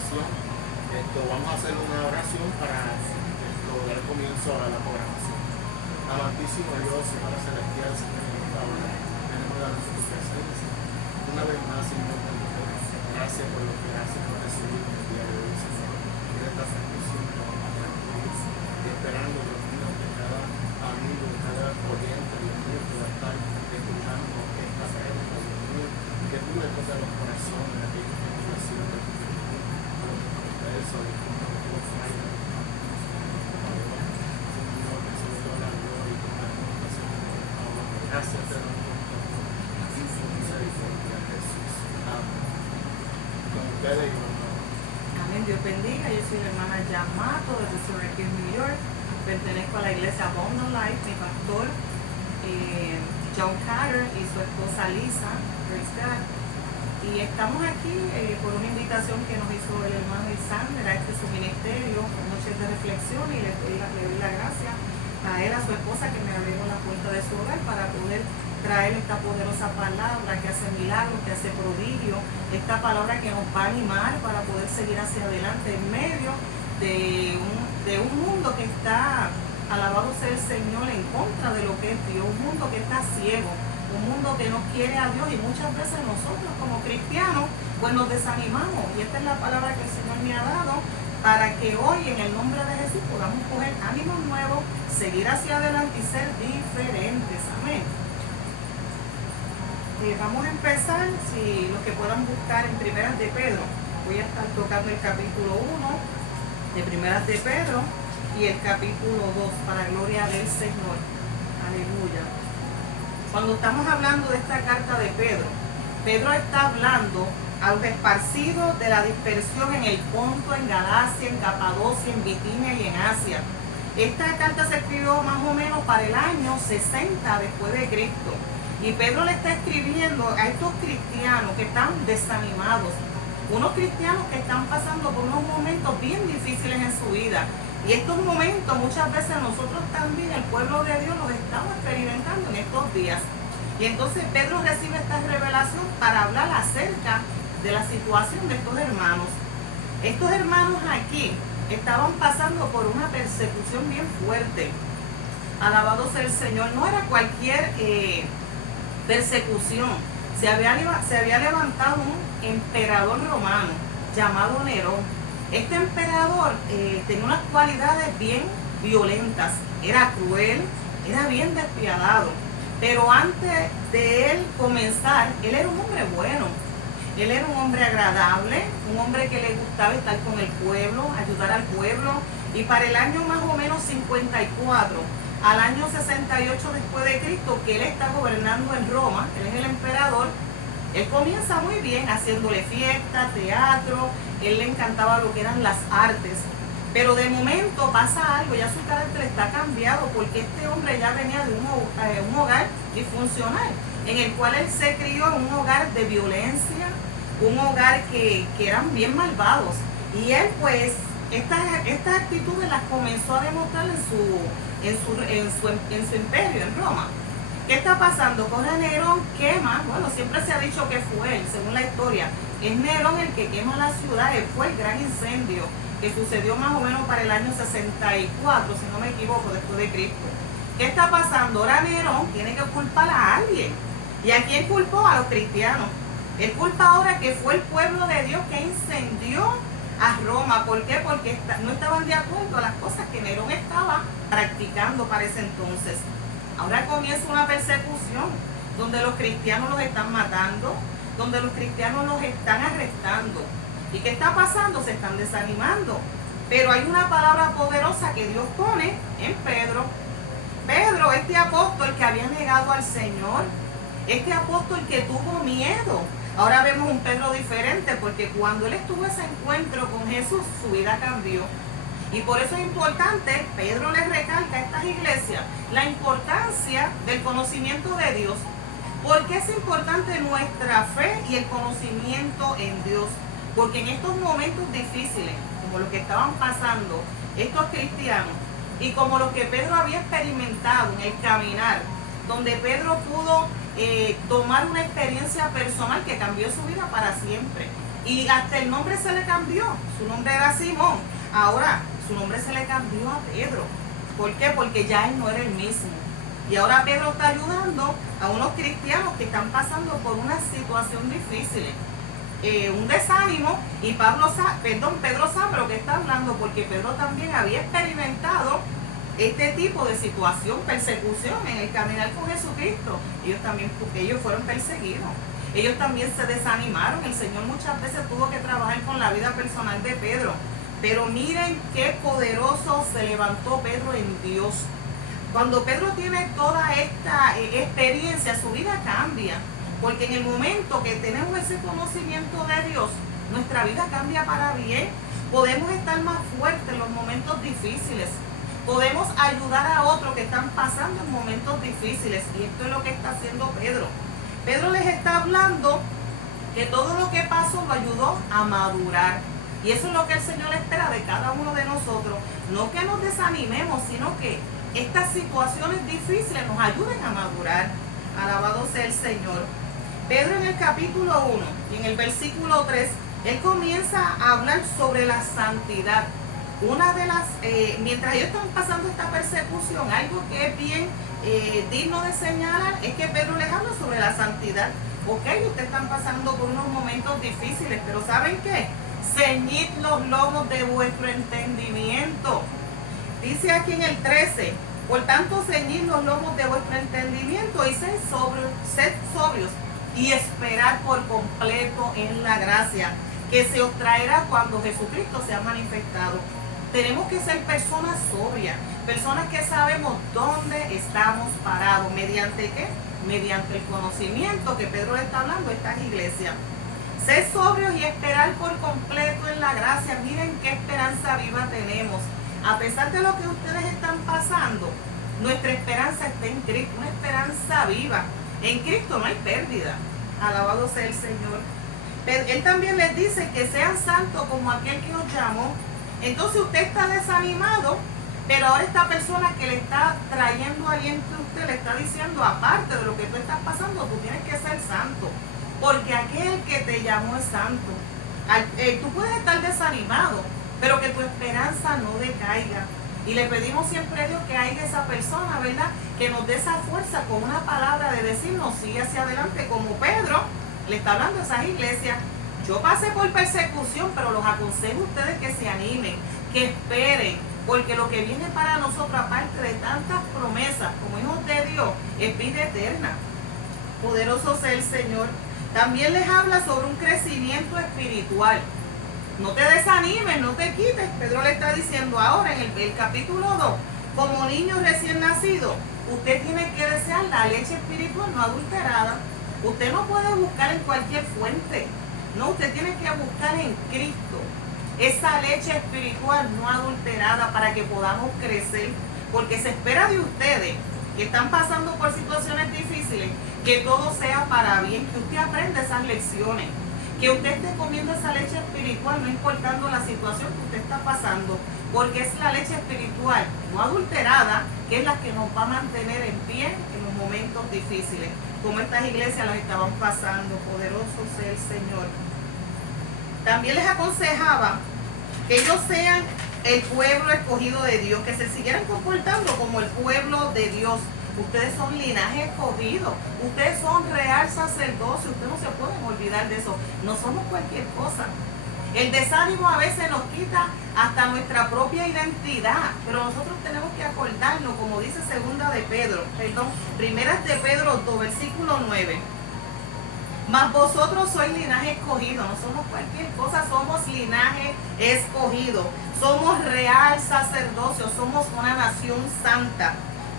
oración. Vamos a hacer una oración para dar comienzo a la programación. Amantísimo Dios, Padre Celestial, Señor, en esta hora tenemos la luz de tu presencia. Una vez más, Señor, gracias por lo que haces por recibir en el día de hoy, Señor. En esta transmisión que vamos a transmitir, esperando, Dios mío, que cada amigo, cada oyente, Dios mío, que va a estar escuchando esta prédica, Dios mío, que tú le toques los corazones a aquellos que tú recibes de tu Espíritu, a los que ustedes son los que los traigan. Gracias, Señor, por tu misericordia, Jesús. Amén. Con ustedes y con nosotros. Amén, Dios bendiga. Yo soy la hermana Yamato desde Syracuse, New York. Pertenezco a la iglesia Abundant Life. Mi pastor, John Carter, y su esposa Lisa. Praise God. Y estamos aquí por una invitación que nos hizo el hermano Isander a este su ministerio, con noches de reflexión, y le doy la gracia a él, a su esposa, que me abrió la puerta de su hogar para poder traer esta poderosa palabra que hace milagros, que hace prodigio, esta palabra que nos va a animar para poder seguir hacia adelante en medio de un mundo que está, alabado sea el Señor, en contra de lo que es Dios, un mundo que está ciego, un mundo que no quiere a Dios, y muchas veces nosotros como cristianos pues nos desanimamos, y esta es la palabra que el Señor me ha dado para que hoy, en el nombre de Jesús, podamos coger ánimos nuevos, seguir hacia adelante y ser diferentes. Amén. Vamos a empezar, si los que puedan buscar en Primeras de Pedro, voy a estar tocando el capítulo 1 de Primeras de Pedro y el capítulo 2, para gloria del Señor. Aleluya. Cuando estamos hablando de esta carta de Pedro, Pedro está hablando a los esparcidos de la dispersión en el Ponto, en Galacia, en Capadocia, en Bitinia y en Asia. Esta carta se escribió más o menos para el año 60 después de Cristo. Y Pedro le está escribiendo a estos cristianos que están desanimados, unos cristianos que están pasando por unos momentos bien difíciles en su vida. Y estos momentos muchas veces nosotros también, el pueblo de Dios, los estamos experimentando en estos días. Y entonces Pedro recibe esta revelación para hablar acerca de la situación de estos hermanos. Estos hermanos aquí estaban pasando por una persecución bien fuerte. Alabado sea el Señor. No era cualquier persecución. Se había levantado un emperador romano llamado Nerón. Este emperador tenía unas cualidades bien violentas. Era cruel, era bien despiadado. Pero antes de él comenzar, él era un hombre bueno. Él era un hombre agradable, un hombre que le gustaba estar con el pueblo, ayudar al pueblo. Y para el año más o menos 54, al año 68 después de Cristo, que él está gobernando en Roma, él es el emperador, él comienza muy bien haciéndole fiesta, teatro, él le encantaba lo que eran las artes. Pero de momento pasa algo, ya su carácter está cambiado, porque este hombre ya venía de un hogar disfuncional, en el cual él se crió en un hogar de violencia, un hogar que eran bien malvados. Y él pues estas actitudes las comenzó a demostrar en su imperio, en Roma. ¿Qué está pasando? Coge a Nerón, quema, bueno, siempre se ha dicho que fue él, según la historia. Es Nerón el que quema la ciudad, él fue el gran incendio que sucedió más o menos para el año 64, si no me equivoco, después de Cristo. ¿Qué está pasando? Ahora Nerón tiene que culpar a alguien. ¿Y a quién culpó? A los cristianos. Él culpa ahora que fue el pueblo de Dios que incendió a Roma. ¿Por qué? Porque no estaban de acuerdo a las cosas que Nerón estaba practicando para ese entonces. Ahora comienza una persecución donde los cristianos los están matando, donde los cristianos los están arrestando. ¿Y qué está pasando? Se están desanimando. Pero hay una palabra poderosa que Dios pone en Pedro. Pedro, este apóstol que había negado al Señor, este apóstol que tuvo miedo. Ahora vemos un Pedro diferente, porque cuando él estuvo ese encuentro con Jesús, su vida cambió. Y por eso es importante, Pedro les recalca a estas iglesias la importancia del conocimiento de Dios. ¿Por qué es importante nuestra fe y el conocimiento en Dios? Porque en estos momentos difíciles, como los que estaban pasando estos cristianos, y como los que Pedro había experimentado en el caminar, donde Pedro pudo tomar una experiencia personal que cambió su vida para siempre. Y hasta el nombre se le cambió. Su nombre era Simón. Ahora, su nombre se le cambió a Pedro. ¿Por qué? Porque ya él no era el mismo. Y ahora Pedro está ayudando a unos cristianos que están pasando por una situación difícil. Un desánimo, y Pedro sabe lo que está hablando, porque Pedro también había experimentado este tipo de situación, persecución en el caminar con Jesucristo. Ellos fueron perseguidos, ellos también se desanimaron. El Señor muchas veces tuvo que trabajar con la vida personal de Pedro, pero miren qué poderoso se levantó Pedro en Dios. Cuando Pedro tiene toda esta experiencia, su vida cambia, porque en el momento que tenemos ese conocimiento de Dios, nuestra vida cambia para bien. Podemos estar más fuertes en los momentos difíciles, podemos ayudar a otros que están pasando en momentos difíciles, y esto es lo que está haciendo Pedro. Pedro les está hablando que todo lo que pasó lo ayudó a madurar, y eso es lo que el Señor espera de cada uno de nosotros. No que nos desanimemos, sino que estas situaciones difíciles nos ayuden a madurar. Alabado sea el Señor. Pedro en el capítulo 1 y en el versículo 3, él comienza a hablar sobre la santidad. Una de las, mientras ellos están pasando esta persecución, algo que es bien digno de señalar es que Pedro les habla sobre la santidad. Ok, ustedes están pasando por unos momentos difíciles, pero ¿saben qué? Ceñid los lomos de vuestro entendimiento. Dice aquí en el 13, por tanto ceñid los lomos de vuestro entendimiento y sed sobrios y esperad por completo en la gracia que se os traerá cuando Jesucristo sea manifestado. Tenemos que ser personas sobrias, personas que sabemos dónde estamos parados. ¿Mediante qué? Mediante el conocimiento que Pedro le está hablando a estas iglesias. Sed sobrios y esperar por completo en la gracia. Miren qué esperanza viva tenemos. A pesar de lo que ustedes están pasando, nuestra esperanza está en Cristo, una esperanza viva. En Cristo no hay pérdida. Alabado sea el Señor. Pero Él también les dice que sean santos como aquel que nos llamó. Entonces usted está desanimado, pero ahora esta persona que le está trayendo aliento a usted le está diciendo, aparte de lo que tú estás pasando, tú tienes que ser santo, porque aquel que te llamó es santo. Tú puedes estar desanimado, pero que tu esperanza no decaiga. Y le pedimos siempre a Dios que haya esa persona, ¿verdad?, que nos dé esa fuerza con una palabra de decirnos, sigue hacia adelante, como Pedro le está hablando a esas iglesias. Yo pasé por persecución, pero los aconsejo a ustedes que se animen, que esperen, porque lo que viene para nosotros, aparte de tantas promesas como hijos de Dios, es vida eterna. Poderoso sea el Señor. También les habla sobre un crecimiento espiritual. No te desanimes, no te quites. Pedro le está diciendo ahora en el capítulo 2, como niño recién nacido, usted tiene que desear la leche espiritual no adulterada. Usted no puede buscar en cualquier fuente. No, usted tiene que buscar en Cristo esa leche espiritual no adulterada para que podamos crecer, porque se espera de ustedes que están pasando por situaciones difíciles, que todo sea para bien, que usted aprenda esas lecciones, que usted esté comiendo esa leche espiritual no importando la situación que usted está pasando, porque es la leche espiritual no adulterada que es la que nos va a mantener en pie en los momentos difíciles, como estas iglesias las estaban pasando. Poderoso sea el Señor. También les aconsejaba que ellos sean el pueblo escogido de Dios, que se siguieran comportando como el pueblo de Dios. Ustedes son linaje escogido, ustedes son real sacerdocio, ustedes no se pueden olvidar de eso. No somos cualquier cosa. El desánimo a veces nos quita hasta nuestra propia identidad, pero nosotros tenemos que acordarnos, como dice Primeras de Pedro 2, versículo 9. Mas vosotros sois linaje escogido, no somos cualquier cosa, somos linaje escogido, somos real sacerdocio, somos una nación santa,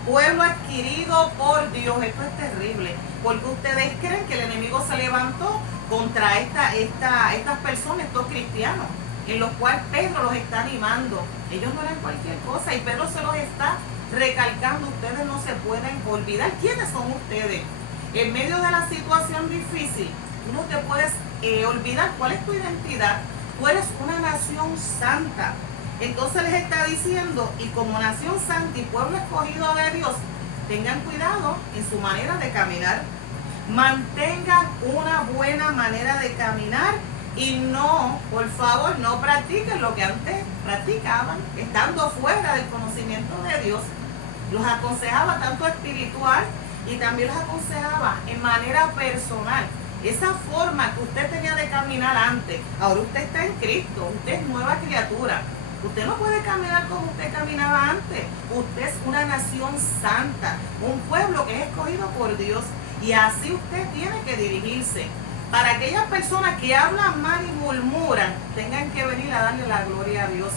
pueblo adquirido por Dios. Esto es terrible, porque ustedes creen que el enemigo se levantó contra estas personas, estos cristianos, en los cuales Pedro los está animando. Ellos no eran cualquier cosa y Pedro se los está recalcando. Ustedes no se pueden olvidar quiénes son ustedes. En medio de la situación difícil, tú no te puedes olvidar cuál es tu identidad. Tú eres una nación santa. Entonces les está diciendo, y como nación santa y pueblo escogido de Dios, tengan cuidado en su manera de caminar. Mantengan una buena manera de caminar Y no, por favor, no practiquen lo que antes practicaban, estando fuera del conocimiento de Dios. Los aconsejaba tanto espiritual y también los aconsejaba en manera personal. Esa forma que usted tenía de caminar antes, ahora usted está en Cristo, usted es nueva criatura. Usted no puede caminar como usted caminaba antes. Usted es una nación santa, un pueblo que es escogido por Dios. Y así usted tiene que dirigirse. Para aquellas personas que hablan mal y murmuran, tengan que venir a darle la gloria a Dios.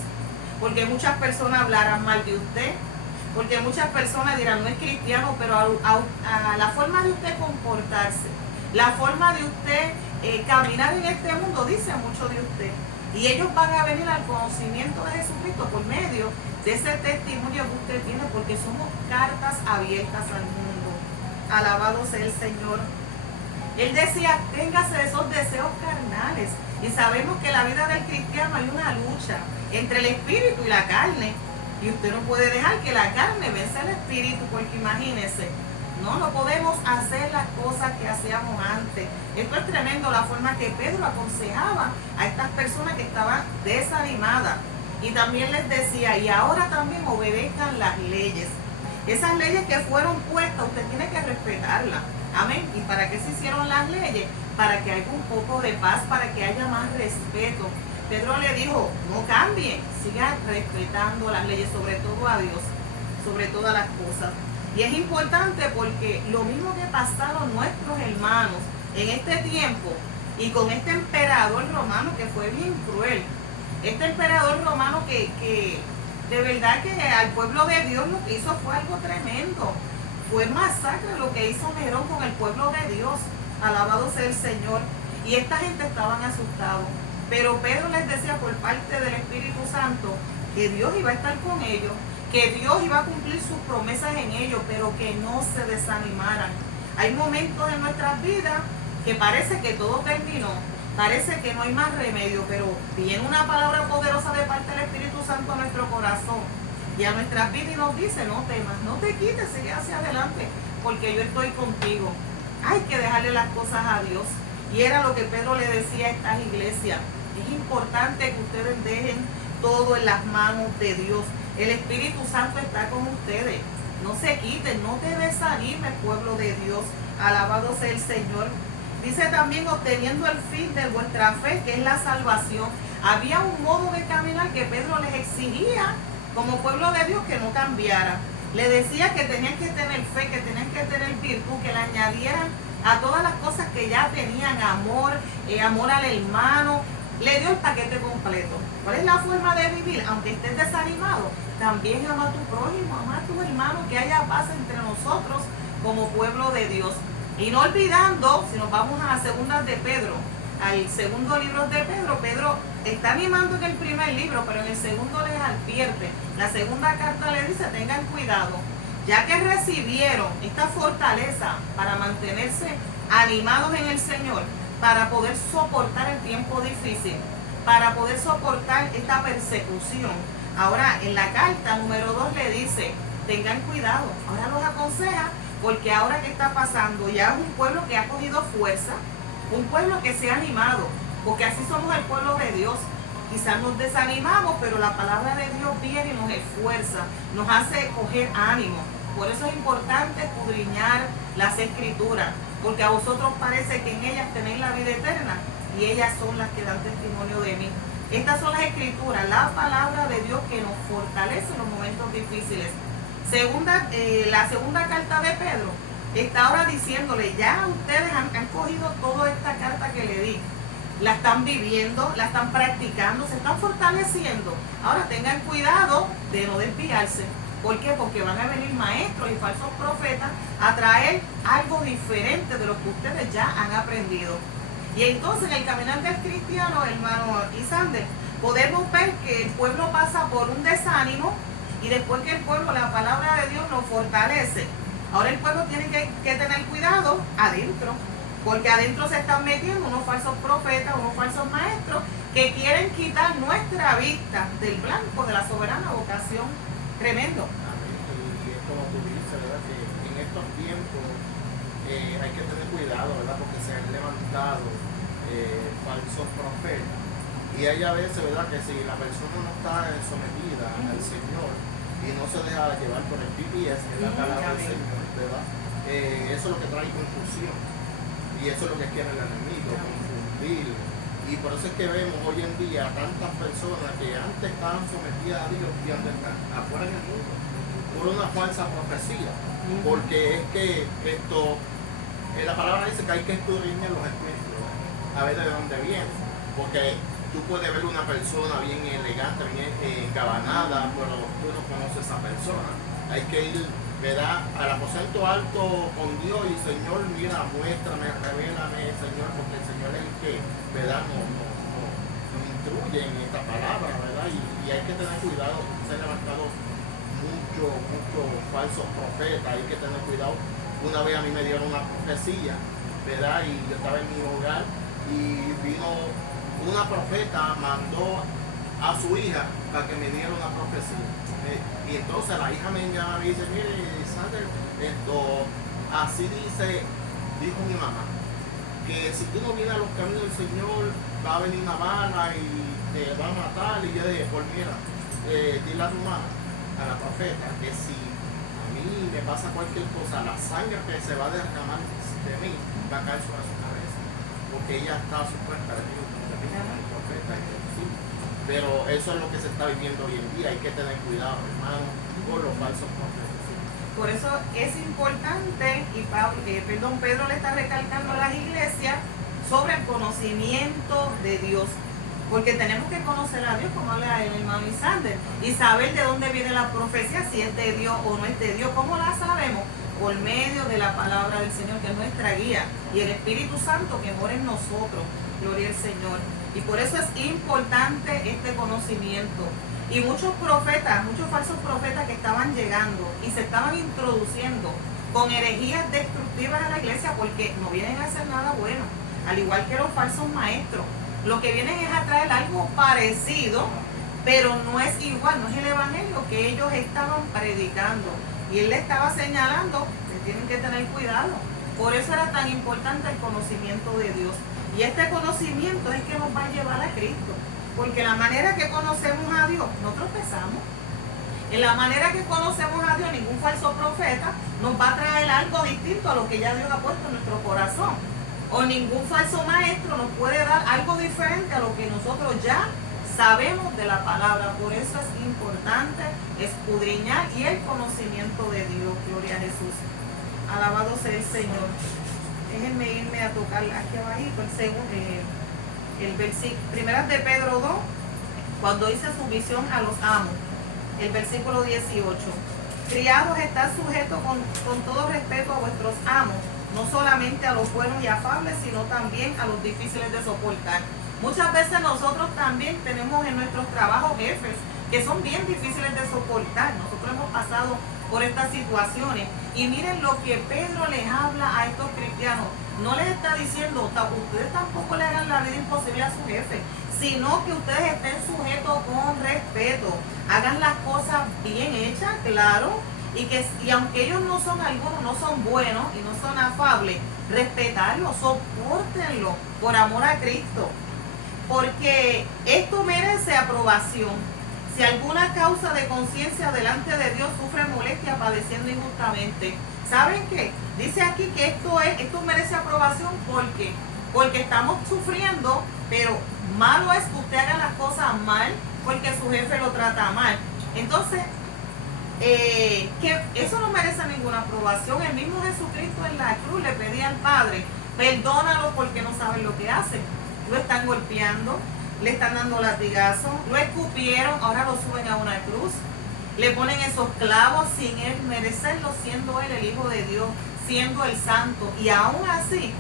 Porque muchas personas hablarán mal de usted. Porque muchas personas dirán, no es cristiano, pero a la forma de usted comportarse, la forma de usted caminar en este mundo, dice mucho de usted. Y ellos van a venir al conocimiento de Jesucristo por medio de ese testimonio que usted tiene, porque somos cartas abiertas al mundo. Alabado sea el Señor. Él decía, téngase de esos deseos carnales. Y sabemos que en la vida del cristiano hay una lucha entre el espíritu y la carne. Y usted no puede dejar que la carne venza al espíritu, porque imagínese, no podemos hacer las cosas que hacíamos antes. Esto es tremendo, la forma que Pedro aconsejaba a estas personas que estaban desanimadas. Y también les decía, y ahora también obedezcan las leyes. Esas leyes que fueron puestas, usted tiene que respetarlas. Amén. ¿Y para qué se hicieron las leyes? Para que haya un poco de paz, para que haya más respeto. Pedro le dijo, no cambien, sigan respetando las leyes, sobre todo a Dios, sobre todas las cosas. Y es importante porque lo mismo que pasaron nuestros hermanos en este tiempo y con este emperador romano que fue bien cruel. Este emperador romano que de verdad que al pueblo de Dios lo que hizo fue algo tremendo. Fue masacre lo que hizo Nerón con el pueblo de Dios. Alabado sea el Señor. Y esta gente estaban asustados. Pero Pedro les decía por parte del Espíritu Santo que Dios iba a estar con ellos, que Dios iba a cumplir sus promesas en ellos, pero que no se desanimaran. Hay momentos en nuestras vidas que parece que todo terminó, parece que no hay más remedio, pero viene una palabra poderosa de parte del Espíritu Santo a nuestro corazón y a nuestras vidas y nos dice, no temas, no te quites, sigue hacia adelante, porque yo estoy contigo. Hay que dejarle las cosas a Dios. Y era lo que Pedro le decía a estas iglesias. Es importante que ustedes dejen todo en las manos de Dios. El Espíritu Santo está con ustedes. No se quiten, no te desanimes, pueblo de Dios. Alabado sea el Señor. Dice también, obteniendo el fin de vuestra fe, que es la salvación. Había un modo de caminar que Pedro les exigía como pueblo de Dios que no cambiara. Le decía que tenían que tener fe, que tenían que tener virtud, que le añadieran a todas las cosas que ya tenían, amor, amor al hermano. Le dio el paquete completo. ¿Cuál es la forma de vivir? Aunque estés desanimado, también ama a tu prójimo, ama a tu hermano, que haya paz entre nosotros como pueblo de Dios. Y no olvidando, si nos vamos a las segundas de Pedro, al segundo libro de Pedro, Pedro está animando en el primer libro, pero en el segundo les advierte. La segunda carta le dice, tengan cuidado, ya que recibieron esta fortaleza para mantenerse animados en el Señor, para poder soportar el tiempo difícil, para poder soportar esta persecución. Ahora, en la carta número 2 le dice, tengan cuidado. Ahora los aconseja, porque ahora que está pasando, ya es un pueblo que ha cogido fuerza, un pueblo que se ha animado, porque así somos el pueblo de Dios. Quizás nos desanimamos, pero la palabra de Dios viene y nos esfuerza, nos hace coger ánimo. Por eso es importante escudriñar las Escrituras, porque a vosotros parece que en ellas tenéis la vida eterna, y ellas son las que dan testimonio de mí. Estas son las Escrituras, la palabra de Dios que nos fortalece en los momentos difíciles. La segunda carta de Pedro está ahora diciéndole, ya ustedes han cogido toda esta carta que le di, la están viviendo, la están practicando, se están fortaleciendo. Ahora tengan cuidado de no desviarse. ¿Por qué? Porque van a venir maestros y falsos profetas a traer algo diferente de lo que ustedes ya han aprendido. Y entonces en el caminar del cristiano, hermano Isander, podemos ver que el pueblo pasa por un desánimo y después que el pueblo, la palabra de Dios nos fortalece. Ahora el pueblo tiene que tener cuidado adentro, porque adentro se están metiendo unos falsos profetas, unos falsos maestros que quieren quitar nuestra vista del blanco de la soberana vocación. Tremendo. Y es como tú dices, ¿verdad? Que en estos tiempos hay que tener cuidado, ¿verdad? Porque se han levantado falsos profetas. Y hay a veces, ¿verdad?, que si la persona no está sometida al Señor y no se deja llevar por el GPS, que es la palabra del Señor, ¿verdad? Eso es lo que trae confusión. Y eso es lo que quiere el enemigo, confundir. Y por eso es que vemos hoy en día tantas personas que antes estaban sometidas a Dios y antes están afuera en el mundo por una falsa profecía. Porque es que esto, la palabra dice que hay que escudriñar los espíritus, a ver de dónde viene. Porque tú puedes ver una persona bien elegante, bien engabanada, pero tú no conoces a esa persona. Hay que ir, ¿verdad?, al aposento alto con Dios y Señor, mira, muéstrame, revélame, Señor, porque el Señor es el que, ¿verdad?, nos instruye en esta palabra, ¿verdad? Y hay que tener cuidado, se han levantado muchos falsos profetas, hay que tener cuidado. Una vez a mí me dieron una profecía, ¿verdad? Y yo estaba en mi hogar y vino una profeta, mandó a su hija para que me diera una profecía. Y entonces la hija me llama y me dice, mire, Sander, así dijo mi mamá, que si tú no vienes a los caminos del Señor, va a venir una bala y te va a matar. Y yo dije, pues mira, dile a tu mamá, a la profeta, que si a mí me pasa cualquier cosa, la sangre que se va a derramar de mí va a caer sobre su cabeza, porque ella está supuesta de mí, el profeta es Jesús. Pero eso es lo que se está viviendo hoy en día. Hay que tener cuidado, hermano, con los falsos profetas. Por eso es importante, y Pedro le está recalcando a las iglesias sobre el conocimiento de Dios. Porque tenemos que conocer a Dios, como habla el hermano Isander, y saber de dónde viene la profecía, si es de Dios o no es de Dios. ¿Cómo la sabemos? Por medio de la palabra del Señor, que es nuestra guía, y el Espíritu Santo que mora en nosotros. Gloria al Señor. Y por eso es importante este conocimiento. Y muchos profetas, muchos falsos profetas que estaban llegando y se estaban introduciendo con herejías destructivas a la iglesia, porque no vienen a hacer nada bueno, al igual que los falsos maestros. Lo que vienen es a traer algo parecido, pero no es igual, no es el evangelio que ellos estaban predicando. Y él le estaba señalando que tienen que tener cuidado. Por eso era tan importante el conocimiento de Dios. Y este conocimiento es que nos va a llevar a Cristo. Porque la manera que conocemos a Dios, nosotros tropezamos. En la manera que conocemos a Dios, ningún falso profeta nos va a traer algo distinto a lo que ya Dios ha puesto en nuestro corazón. O ningún falso maestro nos puede dar algo diferente a lo que nosotros ya sabemos de la palabra. Por eso es importante escudriñar y el conocimiento de Dios. Gloria a Jesús. Alabado sea el Señor. Déjenme irme a tocar aquí abajito el versículo, primeras de Pedro 2, cuando dice su visión a los amos, el versículo 18. Criados, estad sujetos con todo respeto a vuestros amos, no solamente a los buenos y afables, sino también a los difíciles de soportar. Muchas veces nosotros también tenemos en nuestros trabajos jefes que son bien difíciles de soportar. Nosotros hemos pasado por estas situaciones. Y miren lo que Pedro les habla a estos cristianos. No les está diciendo, ustedes tampoco le hagan la vida imposible a su jefe, sino que ustedes estén sujetos con respeto. Hagan las cosas bien hechas, claro. Y aunque ellos no son algunos, no son buenos y no son afables, respetarlos, sopórtenlo por amor a Cristo. Porque esto merece aprobación. Si alguna causa de conciencia delante de Dios sufre molestia padeciendo injustamente, ¿saben qué? Dice aquí que esto merece aprobación porque estamos sufriendo, pero malo es que usted haga las cosas mal porque su jefe lo trata mal. Entonces, que eso no merece ninguna aprobación. El mismo Jesucristo en la cruz le pedía al Padre, perdónalo porque no saben lo que hacen. Lo están golpeando, le están dando latigazos, lo escupieron, ahora lo suben a una cruz, le ponen esos clavos sin él merecerlo, siendo él el Hijo de Dios, siendo el Santo. Y aún así,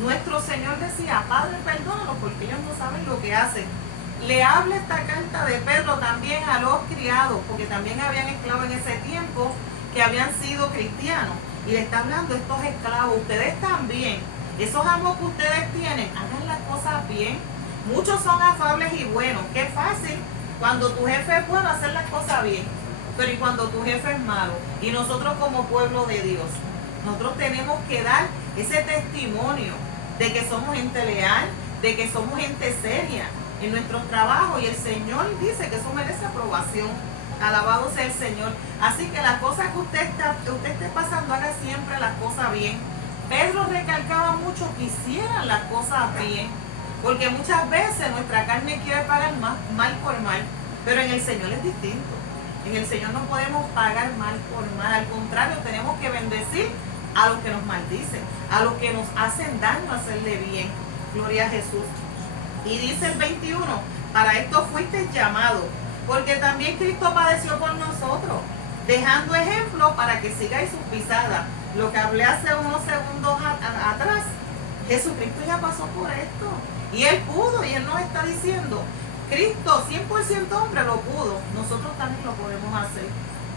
nuestro Señor decía, Padre, perdónalo porque ellos no saben lo que hacen. Le habla esta carta de Pedro también a los criados, porque también habían esclavos en ese tiempo que habían sido cristianos. Y le está hablando a estos esclavos, ustedes también, esos amos que ustedes tienen, hagan las cosas bien. Muchos son afables y buenos. Qué fácil cuando tu jefe es bueno hacer las cosas bien, pero y cuando tu jefe es malo. Y nosotros como pueblo de Dios, nosotros tenemos que dar ese testimonio de que somos gente leal, de que somos gente seria en nuestros trabajos y el Señor dice que eso merece aprobación. Alabado sea el Señor. Así que las cosas que usted esté pasando, haga siempre las cosas bien. Pedro recalcaba mucho que hicieran las cosas bien, porque muchas veces nuestra carne quiere pagar mal por mal, pero en el Señor es distinto. En el Señor no podemos pagar mal por mal, al contrario, tenemos que bendecir a los que nos maldicen, a los que nos hacen daño, hacerle bien. Gloria a Jesús. Y dice el 21, para esto fuiste llamado, porque también Cristo padeció por nosotros, dejando ejemplo para que sigáis sus pisadas. Lo que hablé hace unos segundos atrás, Jesucristo ya pasó por esto, y Él pudo, y Él nos está diciendo, Cristo 100% hombre lo pudo, nosotros también lo podemos hacer.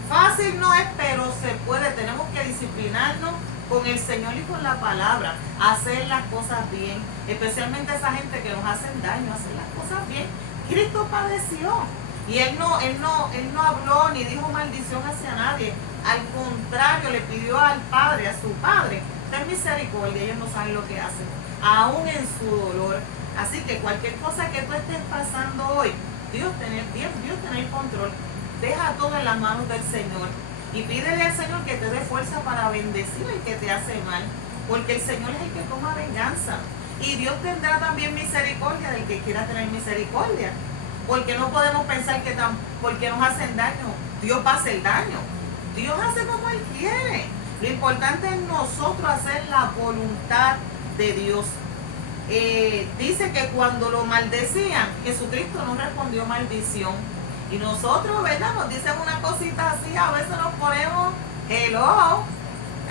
Fácil no es, pero se puede. Tenemos que disciplinarnos con el Señor y con la palabra, hacer las cosas bien, especialmente esa gente que nos hacen daño, hacer las cosas bien. Cristo padeció y él no habló ni dijo maldición hacia nadie, al contrario, le pidió al Padre, a su Padre, ten misericordia. Ellos no saben lo que hacen, aún en su dolor. Así que cualquier cosa que tú estés pasando hoy, Dios tiene el control. Deja todo en las manos del Señor y pídele al Señor que te dé fuerza para bendecir al que te hace mal, porque el Señor es el que toma venganza, y Dios tendrá también misericordia del que quiera tener misericordia, porque no podemos pensar que porque nos hacen daño, Dios va a hacer daño. Dios hace como Él quiere. Lo importante es nosotros hacer la voluntad de Dios. Dice que cuando lo maldecían, Jesucristo no respondió maldición. Y nosotros, ¿verdad? Nos dicen una cosita así, a veces nos ponemos, hello,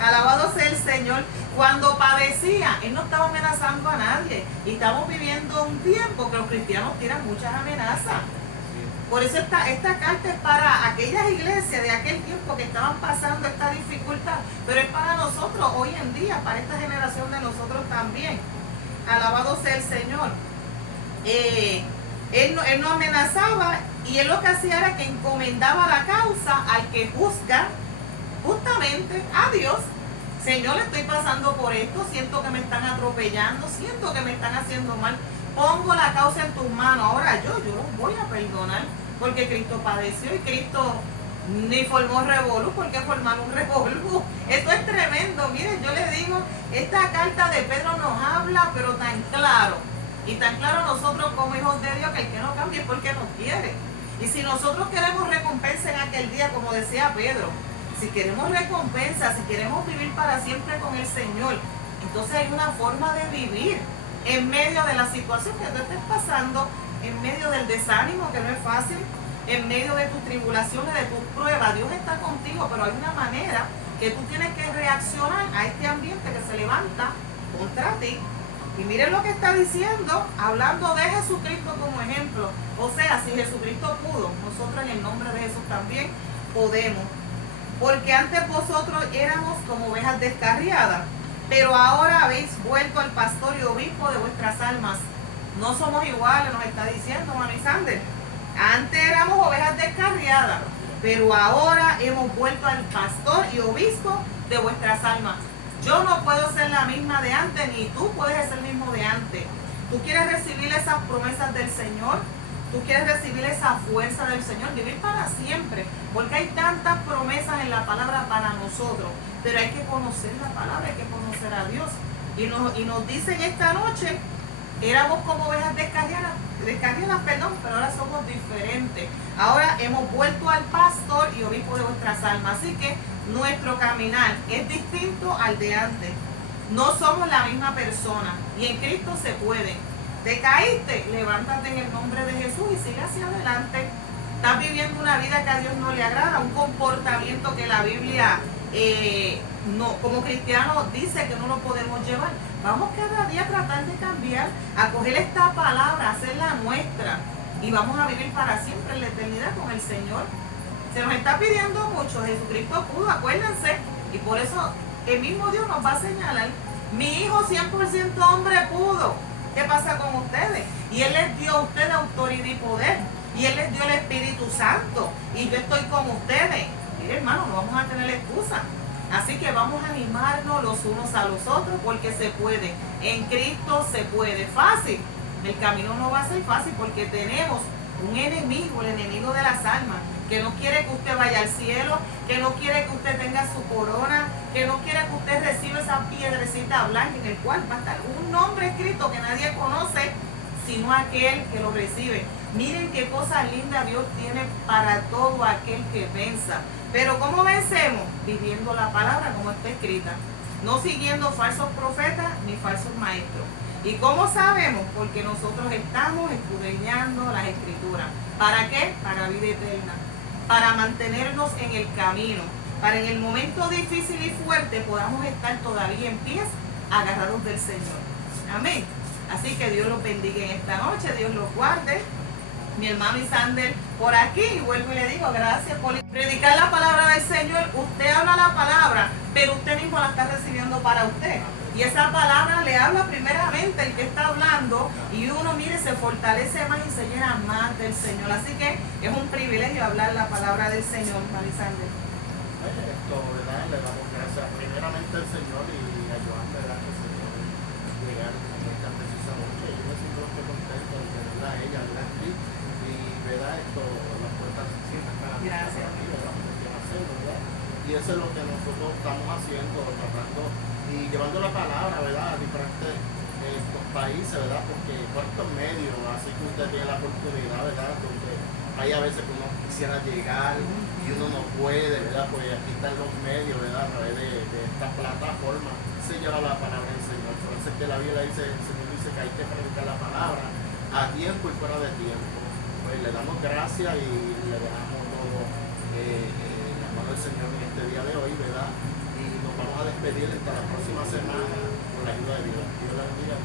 alabado sea el Señor. Cuando padecía, Él no estaba amenazando a nadie. Y estamos viviendo un tiempo que los cristianos tiran muchas amenazas. Por eso esta carta es para aquellas iglesias de aquel tiempo que estaban pasando esta dificultad, pero es para nosotros hoy en día, para esta generación de nosotros también. Alabado sea el Señor. Él no amenazaba, y Él lo que hacía era que encomendaba la causa al que juzga justamente a Dios. Señor, estoy pasando por esto, siento que me están atropellando, siento que me están haciendo mal, pongo la causa en tus manos. Ahora yo los voy a perdonar, porque Cristo padeció y Cristo ni formó revolú, porque formar un revolú. Esto es tremendo. Miren, yo les digo, esta carta de Pedro nos habla, pero tan claro, y tan claro nosotros como hijos de Dios, que el que no cambie es porque no quiere. Y si nosotros queremos recompensa en aquel día, como decía Pedro, si queremos recompensa, si queremos vivir para siempre con el Señor, entonces hay una forma de vivir en medio de la situación que tú estés pasando, en medio del desánimo, que no es fácil, en medio de tus tribulaciones, de tus pruebas. Dios está contigo, pero hay una manera que tú tienes que reaccionar a este ambiente que se levanta contra ti. Y miren lo que está diciendo, hablando de Jesucristo como ejemplo. O sea, si Jesucristo pudo, nosotros en el nombre de Jesús también podemos. Porque antes vosotros éramos como ovejas descarriadas, pero ahora habéis vuelto al pastor y obispo de vuestras almas. No somos iguales, nos está diciendo Mami Sander. Antes éramos ovejas descarriadas, pero ahora hemos vuelto al pastor y obispo de vuestras almas. Yo no puedo ser la misma de antes, ni tú puedes ser el mismo de antes. Tú quieres recibir esas promesas del Señor, tú quieres recibir esa fuerza del Señor, vivir para siempre, porque hay tantas promesas en la palabra para nosotros, pero hay que conocer la palabra, hay que conocer a Dios. Y nos dicen esta noche, éramos como ovejas descarriadas, pero ahora somos diferentes. Ahora hemos vuelto al pastor y obispo de vuestras almas. Así que nuestro caminar es distinto al de antes. No somos la misma persona y en Cristo se puede. Te caíste, levántate en el nombre de Jesús y sigue hacia adelante. Estás viviendo una vida que a Dios no le agrada, un comportamiento que la Biblia como cristianos dice que no lo podemos llevar. Vamos cada día a tratar de cambiar, a coger esta palabra, a hacerla nuestra, y vamos a vivir para siempre en la eternidad con el Señor. Se nos está pidiendo mucho. Jesucristo pudo, acuérdense, y por eso el mismo Dios nos va a señalar: mi hijo 100% hombre pudo. ¿Qué pasa con ustedes? Y Él les dio a ustedes autoridad y poder, y Él les dio el Espíritu Santo, y yo estoy con ustedes. Mire, hermano, no vamos a tener excusa. Así que vamos a animarnos los unos a los otros, porque se puede. En Cristo se puede. Fácil, El camino no va a ser fácil porque tenemos un enemigo, el enemigo de las almas, que no quiere que usted vaya al cielo, que no quiere que usted tenga su corona, que no quiere que usted reciba esa piedrecita blanca en el cual va a estar un nombre escrito que nadie conoce, sino aquel que lo recibe. Miren qué cosas lindas Dios tiene para todo aquel que venza. Pero ¿cómo vencemos? Viviendo la palabra como está escrita, no siguiendo falsos profetas ni falsos maestros. ¿Y cómo sabemos? Porque nosotros estamos escudriñando las escrituras. ¿Para qué? Para vida eterna, para mantenernos en el camino, para en el momento difícil y fuerte podamos estar todavía en pies, agarrados del Señor. Amén. Así que Dios los bendiga en esta noche, Dios los guarde. Mi hermano Isander por aquí, y vuelvo y le digo gracias por predicar la palabra del Señor. Usted habla la palabra, pero usted mismo la está recibiendo para usted. Y esa palabra le habla primeramente el que está hablando, y uno, mire, se fortalece más y se llena más del Señor. Así que es un privilegio hablar la palabra del Señor, hermano Isander. ¿Verdad? Le damos gracias primeramente al Señor y a Joan, ¿verdad? Que el Señor llegar en esta precisa noche. Yo me siento contento de tenerla a ella, ¿verdad? Y, ¿verdad? Las puertas siempre están abiertas para mí, ¿verdad? Porque hacerlo, ¿verdad? Y eso es lo que nosotros estamos haciendo, tratando y llevando la palabra, ¿verdad? A diferentes países, ¿verdad? Porque cuántos medios, así que usted tiene la oportunidad, ¿verdad? Donde hay a veces que uno quisiera llegar y uno no puede, ¿verdad? Pues aquí están los medios, ¿verdad? A través de esta plataforma se lleva la palabra del Señor. Por eso es que la Biblia dice, el Señor dice que hay que predicar la palabra a tiempo y fuera de tiempo. Pues le damos gracias y le dejamos todo en la mano del Señor en este día de hoy, ¿verdad? Y nos vamos a despedir hasta la próxima semana con la ayuda de Dios. Dios la bendiga.